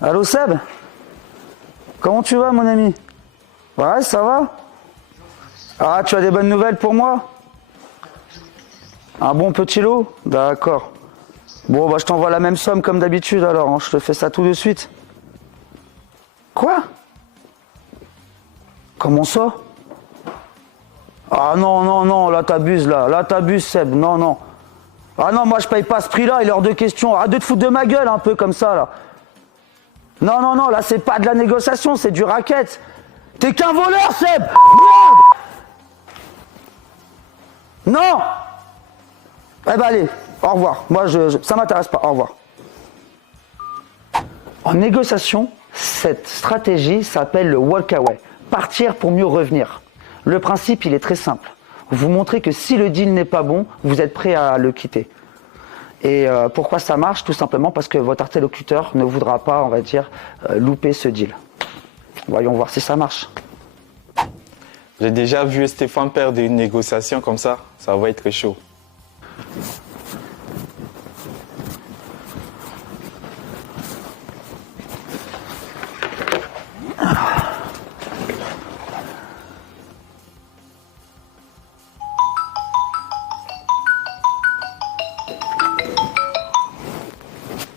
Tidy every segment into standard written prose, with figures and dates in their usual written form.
Allô Seb? Comment tu vas mon ami? Ouais, ça va? Ah, tu as des bonnes nouvelles pour moi? Un bon petit lot? D'accord. Bon, bah je t'envoie la même somme comme d'habitude alors, hein. Je te fais ça tout de suite. Quoi? Comment ça? Ah non, non, non, là t'abuses là t'abuses Seb, non, non. Ah non, moi je paye pas ce prix-là, il est hors de question. Arrête de te foutre de ma gueule un peu comme ça là. Non, non, non, là c'est pas de la négociation, c'est du racket. T'es qu'un voleur Seb! Merde! Non! Eh ben allez, au revoir. Moi ça m'intéresse pas, au revoir. En négociation, cette stratégie s'appelle le walk-away. Partir pour mieux revenir. Le principe, il est très simple. Vous montrez que si le deal n'est pas bon, vous êtes prêt à le quitter. Et pourquoi ça marche? Tout simplement parce que votre interlocuteur ne voudra pas, on va dire, louper ce deal. Voyons voir si ça marche. J'ai déjà vu Stéphane perdre une négociation comme ça va être chaud.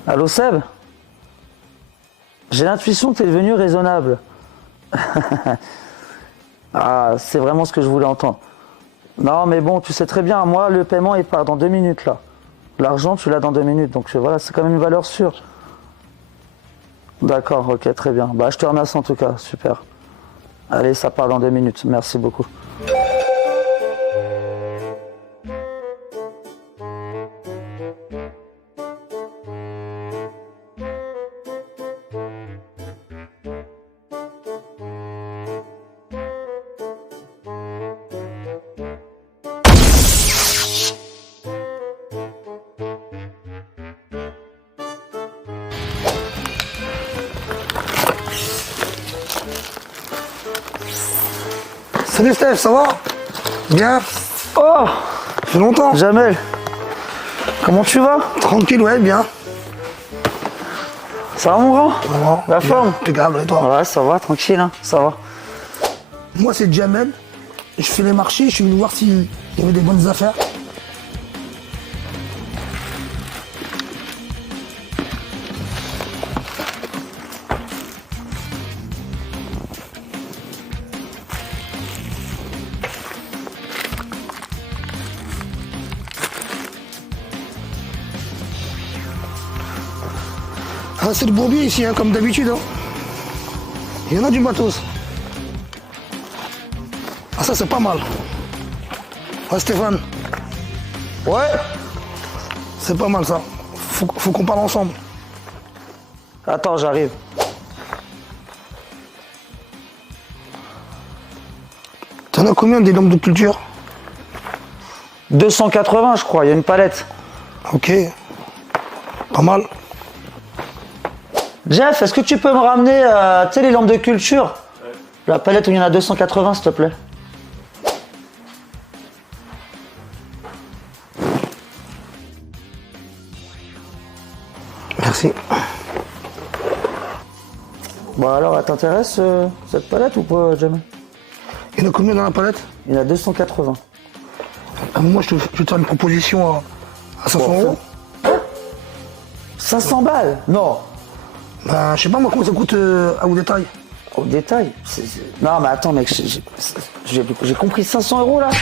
Allô Seb? J'ai l'intuition que tu es devenu raisonnable. Ah, c'est vraiment ce que je voulais entendre. Non mais bon, tu sais très bien, moi le paiement il part dans 2 minutes là. L'argent tu l'as dans 2 minutes, donc voilà, c'est quand même une valeur sûre. D'accord, ok, très bien. Bah je te remercie en tout cas, super. Allez, ça part dans 2 minutes, merci beaucoup. Salut Steph, ça va? Bien? Oh, Ça fait longtemps? Jamel, comment tu vas? Tranquille, ouais, bien. Ça va mon grand? Ça va? La forme? Impeccable, et toi? Ouais, ça va, tranquille, hein, ça va. Moi, c'est Jamel. Je fais les marchés, je suis venu voir s'il y avait des bonnes affaires. Ah, c'est le bourbier ici, hein, comme d'habitude. Hein. Il y en a du matos. Ah, ça, c'est pas mal. Ouais, Stéphane. Ouais. C'est pas mal, ça. Faut qu'on parle ensemble. Attends, j'arrive. T'en as combien des lampes de culture? 280 je crois, il y a une palette. Ok. Pas mal. Jeff, est-ce que tu peux me ramener tu sais, les lampes de culture? La palette où il y en a 280 s'il te plaît. Merci. Bon alors, elle t'intéresse cette palette ou pas, Jamel? Il y en a combien dans la palette? Il y en a 280. Moi, je te fais une proposition à 500 Bon, €. 500 balles? Non. Ben, je sais pas, moi, comment ça coûte au détail. Au détail. Non mais attends mec, j'ai compris 500 € là. Ah,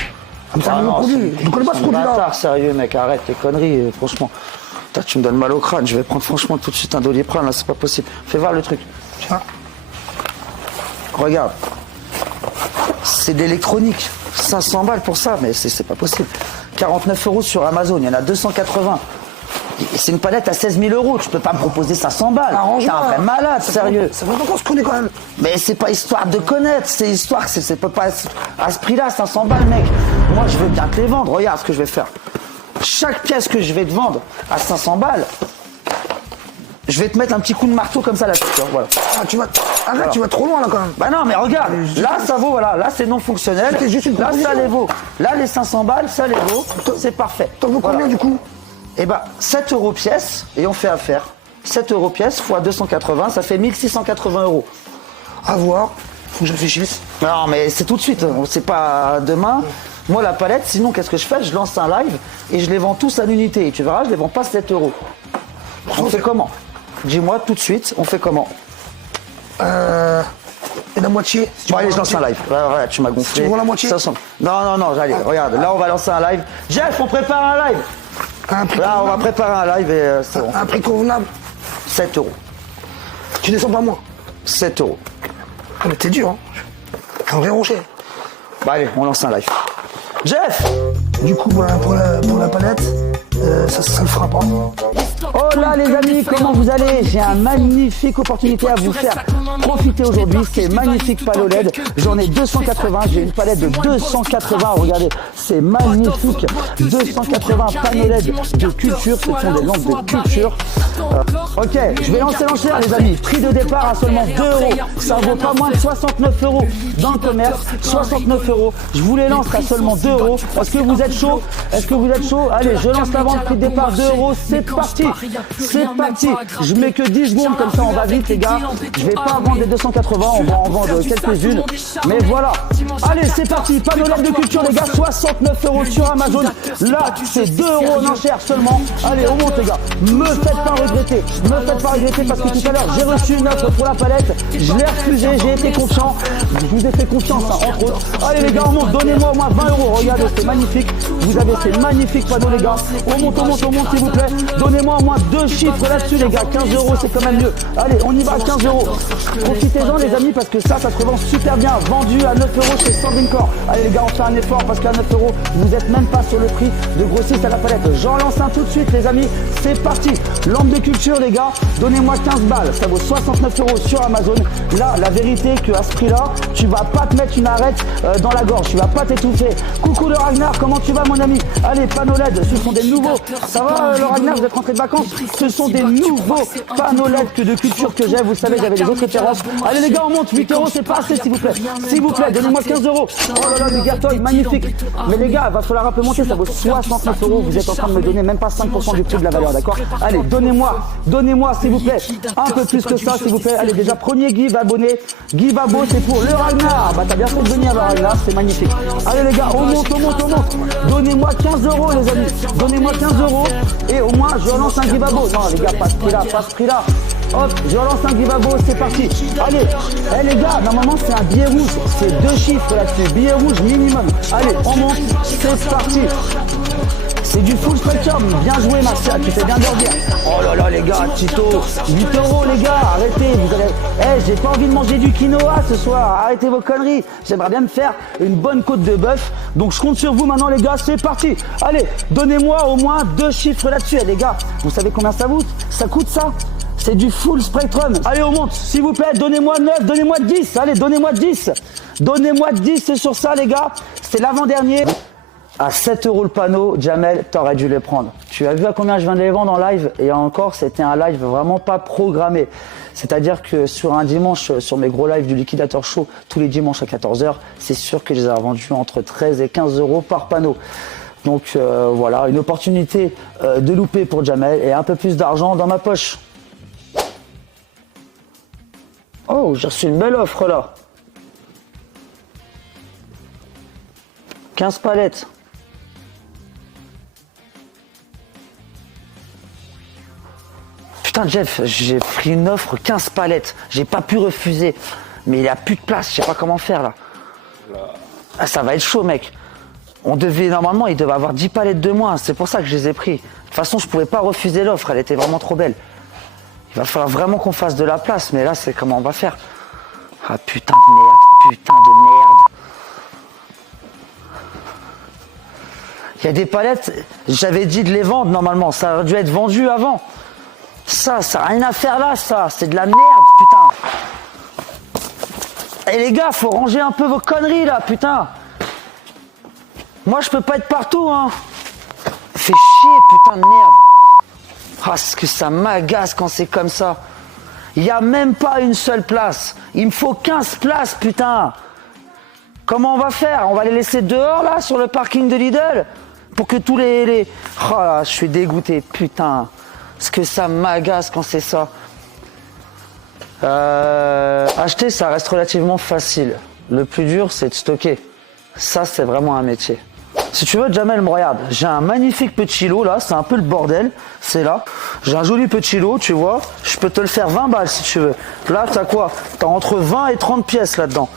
mais c'est un nouveau produit. Je ne connais pas ce produit-là. Bâtard, sérieux mec, arrête tes conneries, franchement. Putain, tu me donnes mal au crâne, je vais prendre franchement tout de suite un Doliprane là, c'est pas possible. Fais voir le truc. Tiens. Regarde. C'est d'électronique. 500 balles pour ça, mais c'est pas possible. 49 € sur Amazon, il y en a 280. Et c'est une palette à 16 000 €. Tu peux pas me proposer 500 balles. T'es un vrai malade, sérieux. Ça fait longtemps qu'on se connaît quand même. Mais c'est pas histoire de connaître, c'est histoire que c'est pas à ce prix-là, 500 balles, mec. Moi, je veux bien te les vendre. Regarde ce que je vais faire. Chaque pièce que je vais te vendre à 500 balles, je vais te mettre un petit coup de marteau comme ça là-dessus. Voilà. Ah, arrête, Voilà. tu vas trop loin là quand même. Bah non, mais regarde, là ça vaut, voilà, là c'est non fonctionnel. C'était juste une Là ça proposition. les vaut. Là les 500 balles, ça les vaut. C'est parfait. T'en veux combien Voilà. du coup? Eh ben 7 € pièce et on fait affaire. 7 euros pièce fois 280, ça fait 1680 euros. À voir, faut que je réfléchisse. Non, mais c'est tout de suite, c'est pas demain. Moi, la palette, sinon, qu'est-ce que je fais? Je lance un live et je les vends tous à l'unité. Et tu verras, je les vends pas 7 euros. On fait comment? Dis-moi tout de suite, on fait comment? Et la moitié si tu Bon, allez, veux je lance un live. Ouais, tu m'as gonflé. Tu veux la moitié? 500. Non, allez, regarde. Là, on va lancer un live. Jeff, on prépare un live. Un prix Là, on va convenable. préparer un live et c'est bon. Un prix convenable. 7 euros. Tu descends pas moins. 7 euros. Ah, mais t'es dur, hein. Un vrai rocher. Bah, allez, on lance un live. Jeff! Du coup, voilà, pour la palette, ça le fera pas. Oh là les amis, comment vous allez? J'ai une magnifique opportunité à vous faire profiter aujourd'hui, c'est magnifique panneau LED, j'en ai 280, j'ai une palette de 280, regardez, c'est magnifique, 280 panneaux LED de culture, ce sont des lampes de culture. Ok, je vais lancer l'enchère les amis, prix de départ à seulement 2 euros, ça vaut pas moins de 69 euros dans le commerce, 69 euros, je vous les lance à seulement 2 euros, est-ce que vous êtes chaud? Est-ce que vous êtes chaud? Allez, je lance la vente, prix de départ 2 euros, c'est parti! C'est parti. Je mets que 10 secondes comme ça on va vite les gars. Je vais pas vendre des 280, on va en vendre quelques-unes. Mais voilà. Allez c'est parti. Panneau LED de culture les gars, 69 euros sur Amazon. Là c'est 2 euros en enchère seulement. Allez on monte les gars. Me faites pas regretter. Me faites pas regretter parce que tout à l'heure j'ai reçu une offre pour la palette. Je l'ai refusée, j'ai été confiant. Je vous ai fait confiance hein, entre autres. Allez les gars on monte, donnez-moi au moins 20 euros. Regardez c'est magnifique. Vous avez ces magnifiques panneaux les gars. On monte s'il vous plaît. Donnez-moi au moins 2 chiffres là-dessus les gars, 15 euros c'est quand même mieux. Allez on y va, 15 euros. Profitez-en les amis parce que ça se revend super bien. Vendu à 9 euros chez Sandrine Core. Allez les gars on fait un effort parce qu'à 9 euros vous êtes même pas sur le prix de grossiste à la palette. J'en lance un tout de suite les amis, c'est parti. Lampe de culture les gars, donnez-moi 15 balles, ça vaut 69 euros sur Amazon. Là la vérité que à ce prix là, tu vas pas te mettre une arête dans la gorge, tu vas pas t'étouffer. Coucou le Ragnar, comment tu vas mon ami? Allez panneau LED, ce sont des nouveaux. Ça va le Ragnar, vous êtes rentré de vacances? Ce sont des nouveaux panneaux LED que de culture que j'ai. Vous savez, j'avais des autres références. Allez les gars, on monte. 8 euros, c'est pas assez, s'il vous plaît. S'il vous plaît, donnez-moi 15 euros. Oh là là, des gâteaux, magnifiques. Mais les gars, va falloir un peu monter. Ça vaut 69 euros. Vous êtes en train de me donner même pas 5% du prix de la valeur, d'accord? Allez, donnez-moi, s'il vous plaît. Un peu plus que ça, s'il vous plaît. Allez, déjà, premier give abonné. Give abo, c'est pour le Ragnar. Bah, t'as bien fait de venir, le Ragnar. C'est magnifique. Allez, les gars, on monte. Donnez-moi 15 euros, les amis. Donnez-moi 15 euros. Et au moins, je relance un give abo. Non, les gars, pas ce prix-là. Hop, je relance un give abo, c'est parti. Allez, les gars, normalement c'est un billet rouge, c'est 2 chiffres là-dessus, billet rouge minimum. Allez, on monte, c'est parti. C'est du full spectrum, bien joué Marcia, tu fais bien dormir. Oh là là les gars, Tito, 8 euros les gars, arrêtez, vous allez... j'ai pas envie de manger du quinoa ce soir, arrêtez vos conneries. J'aimerais bien me faire une bonne côte de bœuf, donc je compte sur vous maintenant les gars, c'est parti. Allez, donnez-moi au moins 2 chiffres là-dessus, les gars. Vous savez combien ça coûte? Ça coûte ça? C'est du full spectrum. Allez, on monte, s'il vous plaît, donnez-moi 9, donnez-moi 10. Allez, donnez-moi 10. Donnez-moi 10 sur ça, les gars. C'est l'avant-dernier. À 7 euros le panneau, Jamel, t'aurais dû les prendre. Tu as vu à combien je viens de les vendre en live? Et encore, c'était un live vraiment pas programmé. C'est-à-dire que sur un dimanche, sur mes gros lives du Liquidateur Show, tous les dimanches à 14h, c'est sûr que je les ai vendus entre 13 et 15 euros par panneau. Donc voilà, une opportunité de louper pour Jamel et un peu plus d'argent dans ma poche. Oh, j'ai reçu une belle offre là. 15 palettes. Putain Jeff, j'ai pris une offre 15 palettes. J'ai pas pu refuser. Mais il n'y a plus de place, je sais pas comment faire là. Ah, ça va être chaud mec. Normalement, il devait avoir 10 palettes de moins. C'est pour ça que je les ai pris. De toute façon, je pouvais pas refuser l'offre. Elle était vraiment trop belle. Il va falloir vraiment qu'on fasse de la place, mais là, c'est comment on va faire. Ah putain de merde. Il y a des palettes, j'avais dit de les vendre normalement, ça aurait dû être vendu avant. Ça n'a rien à faire là, ça, c'est de la merde, putain. Et les gars, faut ranger un peu vos conneries là, putain. Moi, je peux pas être partout, hein. Fais chier, putain de merde. Ah, ce que ça m'agace quand c'est comme ça. Il n'y a même pas une seule place. Il me faut 15 places, putain. Comment on va faire? On va les laisser dehors, là, sur le parking de Lidl? Pour que tous les... Oh là, je suis dégoûté, putain. Ce que ça m'agace quand c'est ça. Acheter, ça reste relativement facile. Le plus dur, c'est de stocker. Ça, c'est vraiment un métier. Si tu veux, Jamel, me regarde. J'ai un magnifique petit lot là, c'est un peu le bordel. C'est là. J'ai un joli petit lot, tu vois. Je peux te le faire 20 balles si tu veux. Là, t'as quoi? T'as entre 20 et 30 pièces là-dedans.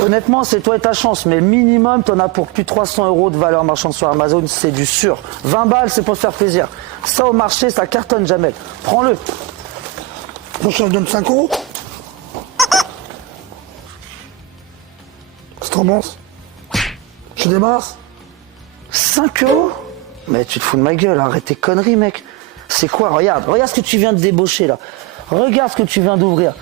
Honnêtement, c'est toi et ta chance, mais minimum, t'en as pour plus de 300 € de valeur marchande sur Amazon, c'est du sûr. 20 balles, c'est pour te faire plaisir. Ça, au marché, ça cartonne, Jamel. Prends-le. Bon, je te donne 5 €. Qu'est-ce que t'en penses? Je te débarrasse? 5 €? Mais tu te fous de ma gueule, arrête tes conneries, mec. C'est quoi? Regarde ce que tu viens de débaucher, là. Regarde ce que tu viens d'ouvrir.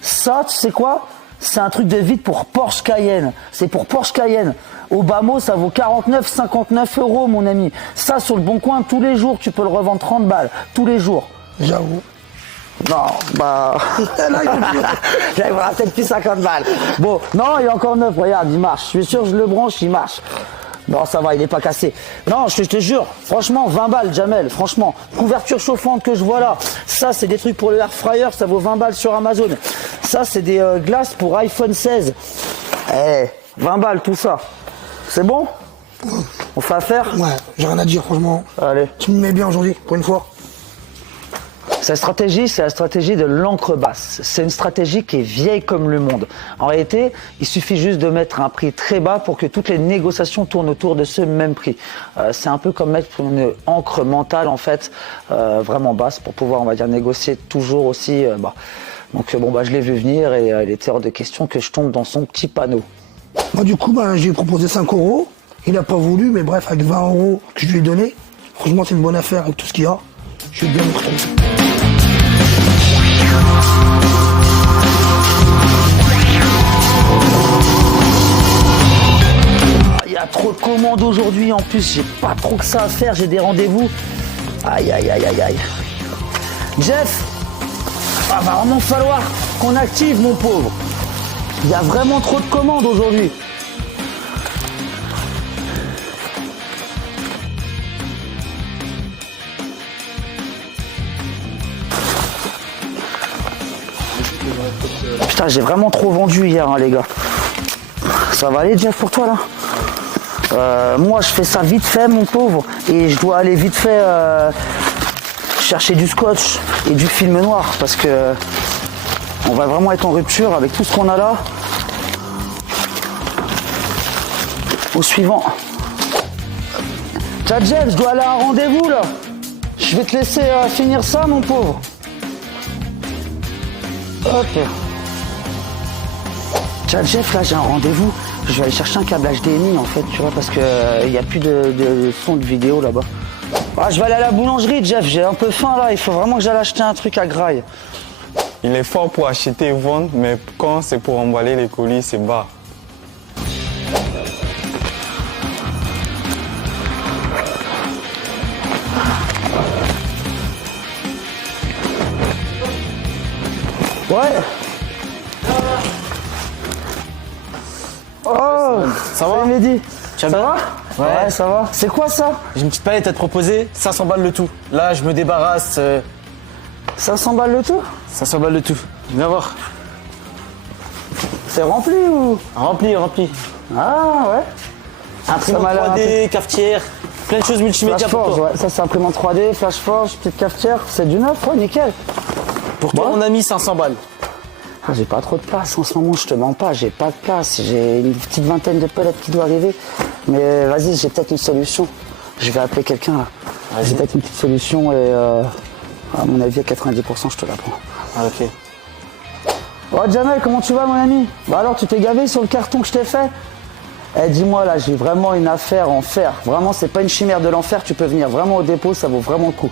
Ça, tu sais quoi? C'est un truc de vide pour Porsche Cayenne. C'est pour Porsche Cayenne. Au Bamo, ça vaut 49, 59 €, mon ami. Ça, sur le Bon Coin, tous les jours, tu peux le revendre 30 balles. Tous les jours. J'avoue. Non, bah... Là, il me aura peut-être plus 50 balles. Bon, non, il est encore neuf, regarde, il marche. Je suis sûr, je le branche, il marche. Bon, ça va, il est pas cassé. Non, je te jure, franchement, 20 balles, Jamel, franchement. Couverture chauffante que je vois là. Ça, c'est des trucs pour le air fryer, ça vaut 20 balles sur Amazon. Ça, c'est des glaces pour iPhone 16. 20 balles, tout ça. C'est bon? On fait affaire? Ouais, j'ai rien à dire, franchement. Allez. Tu me mets bien aujourd'hui, pour une fois. Sa stratégie, c'est la stratégie de l'encre basse. C'est une stratégie qui est vieille comme le monde. En réalité, il suffit juste de mettre un prix très bas pour que toutes les négociations tournent autour de ce même prix. C'est un peu comme mettre une encre mentale, en fait, vraiment basse pour pouvoir, on va dire, négocier toujours aussi bas. Donc, bon, bah, je l'ai vu venir et il était hors de question que je tombe dans son petit panneau. Moi, du coup, bah, j'ai proposé 5 €. Il n'a pas voulu, mais bref, avec 20 € que je lui ai donné, franchement, c'est une bonne affaire avec tout ce qu'il y a. Je vais bien me retrouver. Il y a trop de commandes aujourd'hui, en plus, j'ai pas trop que ça à faire, j'ai des rendez-vous. Aïe, aïe, aïe, aïe, aïe. Jeff, va vraiment falloir qu'on active, mon pauvre. Il y a vraiment trop de commandes aujourd'hui. Putain, j'ai vraiment trop vendu hier, hein, les gars. Ça va aller, Jeff, pour toi, là? Moi, je fais ça vite fait, mon pauvre. Et je dois aller vite fait chercher du scotch et du film noir. Parce que on va vraiment être en rupture avec tout ce qu'on a là. Au suivant. Tiens, Jeff, je dois aller à un rendez-vous, là. Je vais te laisser finir ça, mon pauvre. Ok. Tiens, Jeff, là, j'ai un rendez-vous. Je vais aller chercher un câble HDMI, en fait, tu vois, parce que il n'y a plus de son de vidéo là-bas. Ah, je vais aller à la boulangerie, Jeff. J'ai un peu faim, là. Il faut vraiment que j'aille acheter un truc à graille. Il est fort pour acheter et vendre, mais quand c'est pour emballer les colis, c'est bas. Ouais. Oh, Ça va, Mehdi? Ça va? Ouais. Ça va. C'est quoi ça? J'ai une petite palette à te proposer, 500 balles le tout. Là, je me débarrasse. 500 balles le tout? 500 balles le tout. Viens voir. C'est rempli ou? Rempli. Ah ouais. Imprimante Ça m'a l'air 3D, cafetière, plein de choses multimédia pour Flashforge, toi. ouais. Ça c'est imprimante 3D, Flashforge, petite cafetière, c'est du neuf, ouais, nickel. Pour toi, Ouais. mon ami, 500 balles. Ah, j'ai pas trop de place en ce moment, je te mens pas, j'ai pas de place. J'ai une petite vingtaine de palettes qui doit arriver. Mais vas-y, j'ai peut-être une solution. Je vais appeler quelqu'un là. J'ai peut-être une petite solution et à mon avis à 90% je te la prends. Ah, ok. Oh Jamel, comment tu vas mon ami? Bah alors tu t'es gavé sur le carton que je t'ai fait? Eh dis-moi là, j'ai vraiment une affaire en fer. Vraiment, c'est pas une chimère de l'enfer, tu peux venir vraiment au dépôt, ça vaut vraiment le coup.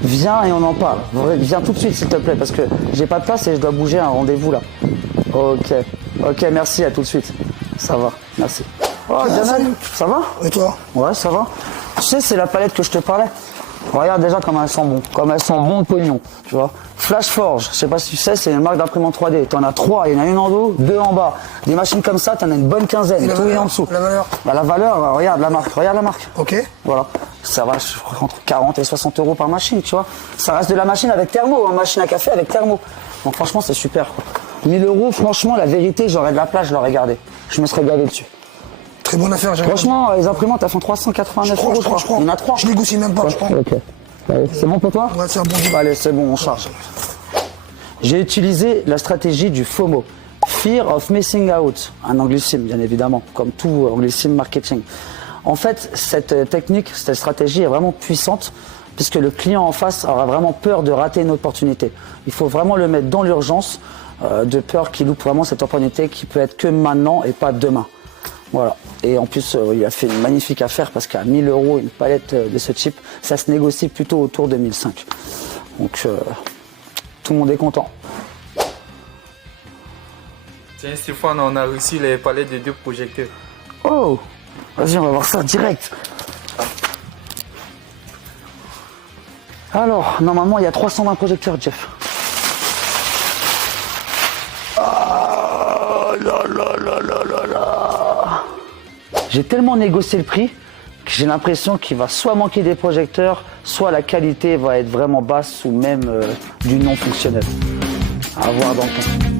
Viens et on en parle. Viens tout de suite s'il te plaît, parce que j'ai pas de place et je dois bouger à un rendez-vous là. Ok, merci, à tout de suite. Ça va, merci. Oh Jamel, salut. ça va? Et toi? Ouais, ça va. Tu sais, c'est la palette que je te parlais. Regarde déjà comme elles sont bon, comme elles sont bon pognon, tu vois. Flashforge, je sais pas si tu sais, c'est une marque d'imprimante 3D. T'en as 3, il y en a une en haut, 2 en bas. Des machines comme ça, t'en as une bonne quinzaine, tout est en dessous. La valeur? Bah, la valeur, regarde la marque. Ok. Voilà, ça va entre 40 et 60 euros par machine, tu vois. Ça reste de la machine avec thermo, hein, machine à café avec thermo. Donc franchement, c'est super, quoi. 1000 euros, franchement, la vérité, j'aurais de la place, je l'aurais gardé. Je me serais gavé dessus. Très bonne affaire, j'aime. Franchement, les imprimantes, elles font 389 euros, je crois. je prends. Il y en a 3. Je négocie même pas, je prends. Ok. Allez, c'est bon pour toi? Ouais, c'est un bon deal. Allez, c'est bon, on charge. J'ai utilisé la stratégie du FOMO, Fear of Missing Out, un anglicisme bien évidemment, comme tout anglicisme marketing. En fait, cette technique, cette stratégie est vraiment puissante puisque le client en face aura vraiment peur de rater une opportunité. Il faut vraiment le mettre dans l'urgence, de peur qu'il loupe vraiment cette opportunité qui peut être que maintenant et pas demain. Voilà. Et en plus, il a fait une magnifique affaire parce qu'à 1000 euros, une palette de ce type, ça se négocie plutôt autour de 1005. Donc, tout le monde est content. Tiens Stéphane, on a reçu les palettes de 2 projecteurs. Oh! Vas-y, on va voir ça direct. Alors, normalement, il y a 320 projecteurs, Jeff. Ah là là là là là là. J'ai tellement négocié le prix que j'ai l'impression qu'il va soit manquer des projecteurs, soit la qualité va être vraiment basse ou même du non fonctionnel. À voir dans le temps.